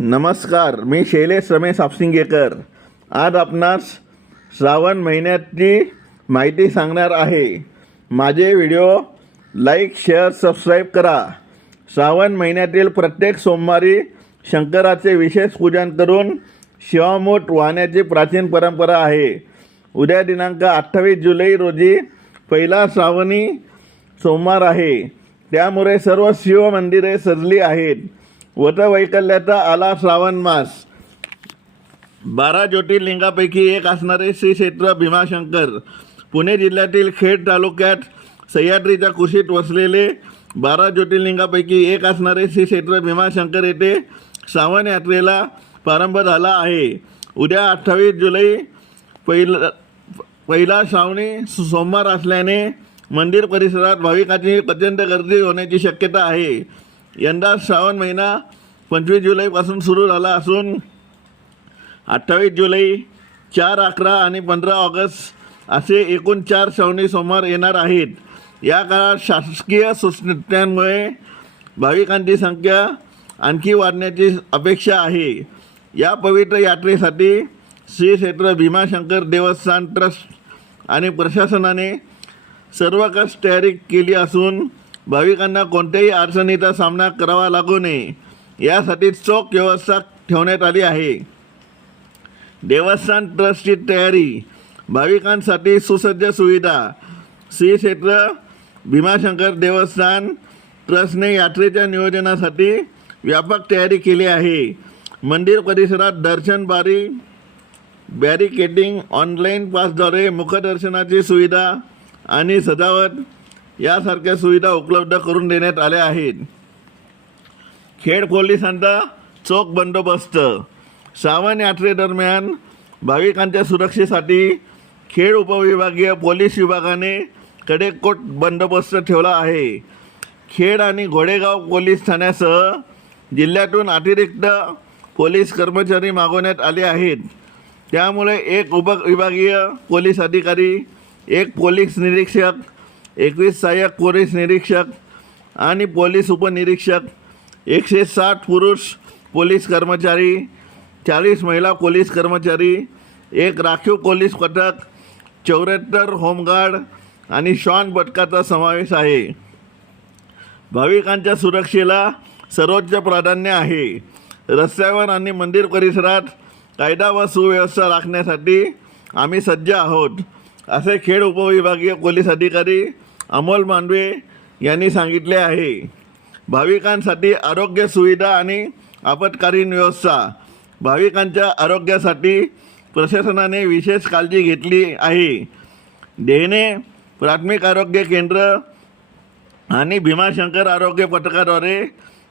नमस्कार मी शैलेश रमेश आपसिंगेकर. आज आपणास श्रावण महिन्याची माहिती सांगणार आहे. माझे व्हिडिओ लाईक शेअर सबस्क्राईब करा. श्रावण महिन्यातील प्रत्येक सोमवारी शंकराचे विशेष पूजन करून शिवामूठ वाहण्याची प्राचीन परंपरा आहे. उद्या दिनांक अठ्ठावीस जुलै रोजी पहिला श्रावणी सोमवार आहे. त्यामुळे सर्व शिव मंदिरे सजली आहेत. वटवैकल्याचा आला श्रावण मास. बारा ज्योतिर्लिंगापैकी एक असणारे श्री क्षेत्र भीमाशंकर. पुणे जिल्ह्यातील खेड तालुक्यात सह्याद्रीच्या कुशीत वसलेले बारा ज्योतिर्लिंगापैकी एक असणारे श्री क्षेत्र भीमाशंकर येथे श्रावण यात्रेला प्रारंभ झाला आहे. उद्या अठ्ठावीस जुलै पहिला पहिला श्रावणी सोमवार असल्याने मंदिर परिसरात भाविकांची प्रचंड गर्दी होण्याची शक्यता आहे. यंदा श्रावण महिना पंचवीस जुलैपासून सुरू झाला असून अठ्ठावीस जुलै चार अकरा आणि पंधरा ऑगस्ट असे एकूण चार श्रावणी सोमवार येणार आहेत. या काळात शासकीय सुट्ट्यांमुळे भाविकांची संख्या आणखी वाढण्याची अपेक्षा आहे. या पवित्र यात्रेसाठी श्री क्षेत्र भीमाशंकर देवस्थान ट्रस्ट आणि प्रशासनाने सर्व कस तयारी केली असून भाविकांना कोणत्याही अडचणीचा सामना करावा लागू नये. यासाठी चोख व्यवस्था ठेवण्यात आली आहे. देवस्थान ट्रस्टची तयारी भाविकांसाठी सुसज्ज सुविधा श्री क्षेत्र भीमाशंकर देवस्थान ट्रस्टने यात्रेच्या नियोजनासाठी व्यापक तयारी केली आहे. मंदिर परिसरात दर्शनबारी बॅरिकेटिंग बॅरिकेडिंग ऑनलाईन पासद्वारे मुखदर्शनाची सुविधा आणि सजावट यासारख्या सुविधा उपलब्ध करून देण्यात आल्या आहेत. खेड पोलिसांचा चोख बंदोबस्त. श्रावण यात्रेदरम्यान भाविकांच्या सुरक्षेसाठी खेड उपविभागीय पोलीस विभागाने कडेकोट बंदोबस्त ठेवला आहे. खेड आणि घोडेगाव पोलीस ठाण्यासह जिल्ह्यातून अतिरिक्त पोलीस कर्मचारी मागवण्यात आले आहेत. त्यामुळे एक उपविभागीय पोलीस अधिकारी एक पोलीस निरीक्षक एकवीस सहाय्यक पोलीस निरीक्षक आणि पोलीस उपनिरीक्षक एकशे साठ पुरुष पोलीस कर्मचारी चाळीस महिला पोलीस कर्मचारी एक राखीव पोलीस पथक चौऱ्याहत्तर होमगार्ड आणि शॉन पथकाचा समावेश आहे. भाविकांच्या सुरक्षेला सर्वोच्च प्राधान्य आहे. रस्त्यावर आणि मंदिर परिसरात कायदा व सुव्यवस्था राखण्यासाठी आम्ही सज्ज आहोत असे खेड उपविभागीय पोलीस अधिकारी अमोल मांडवे यांनी सांगितले आहे. भाविकांसाठी आरोग्य सुविधा आणि आपत्कालीन व्यवस्था. भाविकांच्या आरोग्यासाठी प्रशासनाने विशेष काळजी घेतली आहे. देहणे प्राथमिक आरोग्य केंद्र आणि भीमाशंकर आरोग्य पथकाद्वारे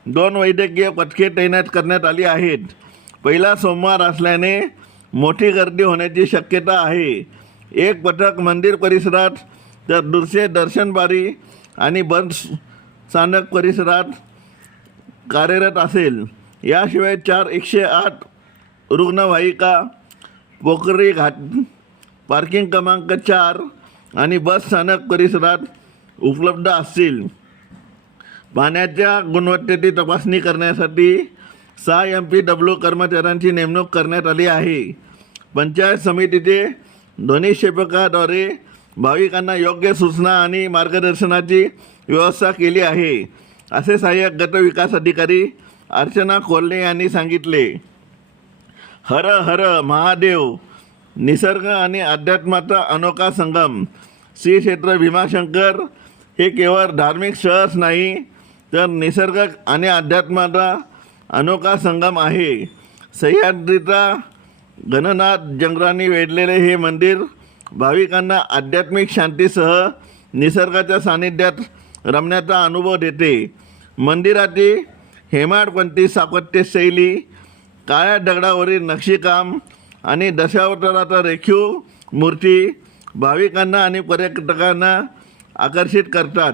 दोन वैद्यकीय पथके तैनात करण्यात आली आहेत. पहिला सोमवार असल्याने मोठी गर्दी होण्याची शक्यता आहे. एक पथक मंदिर परिसरात तर दुसरे दर्शनबारी आणि बस स्थानक परिसरात कार्यरत असेल याशिवाय चार एकशे आठ रुग्णवाहिका पोखरी घाट पार्किंग क्रमांक चार आणि बस स्थानक परिसरात उपलब्ध असतील. पाण्याच्या गुणवत्तेची तपासणी करण्यासाठी सहा एम पी डब्ल्यू कर्मचाऱ्यांची नेमणूक करण्यात आली आहे. पंचायत समितीचे ध्वनिक्षेपकाद्वारे भाविकांना योग्य सूचना आणि मार्गदर्शनाची व्यवस्था केली आहे असे सहाय्यक गटविकास अधिकारी अर्चना कोल्हे यांनी सांगितले. हर हर महादेव निसर्ग आणि अध्यात्माचा अनोखा संगम. श्री क्षेत्र भीमाशंकर हे केवळ धार्मिक स्थळच नाही तर निसर्ग आणि अध्यात्माचा अनोखा संगम आहे. सह्याद्रीचा घननाथ जंगलांनी वेढलेले हे मंदिर भाविकांना आध्यात्मिक शांतीसह निसर्गाच्या सानिध्यात रमण्याचा अनुभव देते. मंदिरातील हेमाडपंथी स्थापत्य शैली काळ्या दगडावरील नक्षीकाम आणि दशावताराचा रेखीव मूर्ती भाविकांना आणि पर्यटकांना आकर्षित करतात.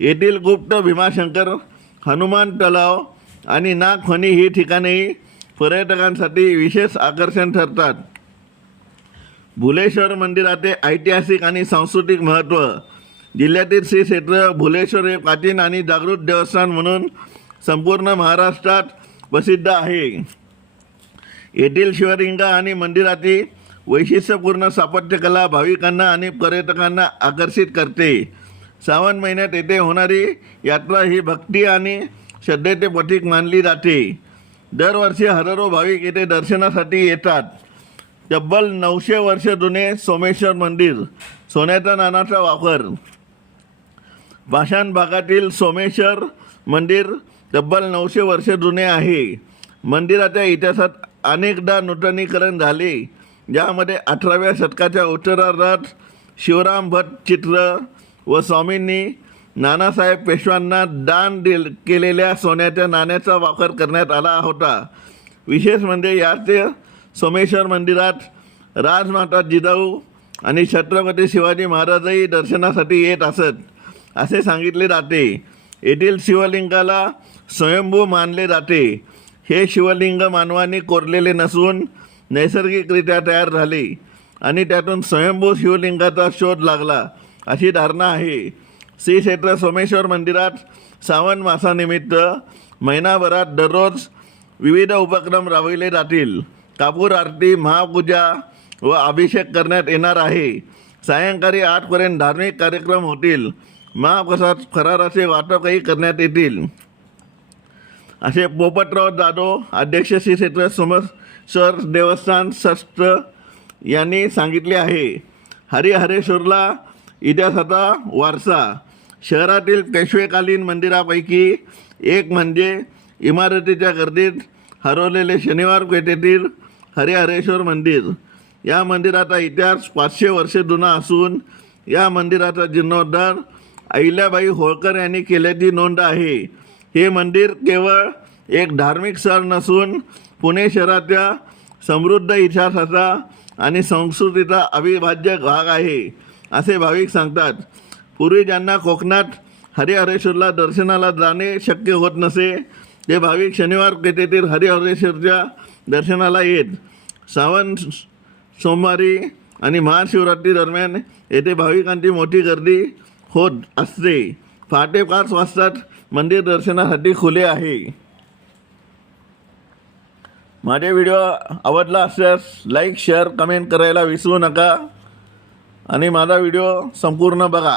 येथील गुप्त भीमाशंकर हनुमान तलाव आणि नागफणी ही ठिकाणेही पर्यटकांसाठी विशेष आकर्षण ठरतात. भुलेश्वर मंदिराचे ऐतिहासिक आणि सांस्कृतिक महत्त्व जिल्ह्यातील श्री क्षेत्र भुलेश्वर हे प्राचीन आणि जागृत देवस्थान म्हणून संपूर्ण महाराष्ट्रात प्रसिद्ध आहे. येथील शिवलिंगा आणि मंदिराची वैशिष्ट्यपूर्ण स्थापत्यकला भाविकांना आणि पर्यटकांना आकर्षित करते. श्रावण महिन्यात येथे होणारी यात्रा ही भक्ती आणि श्रद्धेचे प्रतीक मानली जाते. दरवर्षी हजारो भाविक येथे दर्शनासाठी येतात. तब्बल नऊशे वर्ष जुने सोमेश्वर मंदिर सोन्याच्या नाण्याचा वापर. पाषाण भागातील सोमेश्वर मंदिर तब्बल नऊशे वर्ष जुने आहे. मंदिराच्या इतिहासात अनेकदा नूतनीकरण झाले ज्यामध्ये अठराव्या शतकाच्या उत्तरार्धात शिवराम भट चित्र व स्वामींनी नानासाहेब पेशव्यांना दान दिल केलेल्या सोन्याच्या नाण्याचा वापर करण्यात आला होता. विशेष म्हणजे याचे सोमेश्वर मंदिरात राजमाता जिजाऊ आणि छत्रपती शिवाजी महाराजही दर्शनासाठी येत असत असे सांगितले जाते. येथील शिवलिंगाला स्वयंभू मानले जाते. हे शिवलिंग मानवाने कोरलेले नसून नैसर्गिकरित्या तयार झाले आणि त्यातून स्वयंभू शिवलिंगाचा शोध लागला अशी धारणा आहे. श्री क्षेत्र सोमेश्वर मंदिरात श्रावण मासानिमित्त महिनाभरात दररोज विविध उपक्रम राबविले जातील. कापूर आरती महापूजा व अभिषेक करण्यात येणार आहे. सायंकाळी आठपर्यंत धार्मिक कार्यक्रम होतील. महाप्रसाद फराराचे वाटपही करण्यात येतील. असे पोपटराव जाधव अध्यक्ष श्री क्षेत्र सोमेश्वर देवस्थान सस्त यांनी सांगितले आहे. हरिहरेश्वरला इतिहासाचा वारसा. शहरातील पेशवेकालीन मंदिरापैकी एक म्हणजे इमारतीच्या गर्दीत हरवलेले शनिवार पेठेतील हरिहरेश्वर मंदिर. या मंदिराचा इतिहास पाचशे वर्षे जुना असून या मंदिराचा जीर्णोद्धार अहिल्याबाई होळकर यांनी केल्याची नोंद आहे. हे मंदिर केवळ एक धार्मिक स्थळ नसून पुणे शहराच्या समृद्ध इतिहासाचा आणि संस्कृतीचा अविभाज्य भाग आहे असे भाविक सांगतात. पूर्वी ज्यांना कोकणात हरिहरेश्वरला दर्शनाला जाणे शक्य होत नसे ते भाविक शनिवार पेठेतील हरिहरेश्वरच्या दर्शनाला येत. श्रावण सोमवारी आणि महाशिवरात्री दरम्यान येथे भाविकांची मोठी गर्दी होत असते. पहाटे पाच वाजतात मंदिर दर्शनासाठी खुले आहे. माझे व्हिडिओ आवडला असल्यास लाईक शेअर कमेंट करायला विसरू नका. आणि माझा व्हिडिओ संपूर्ण बघा.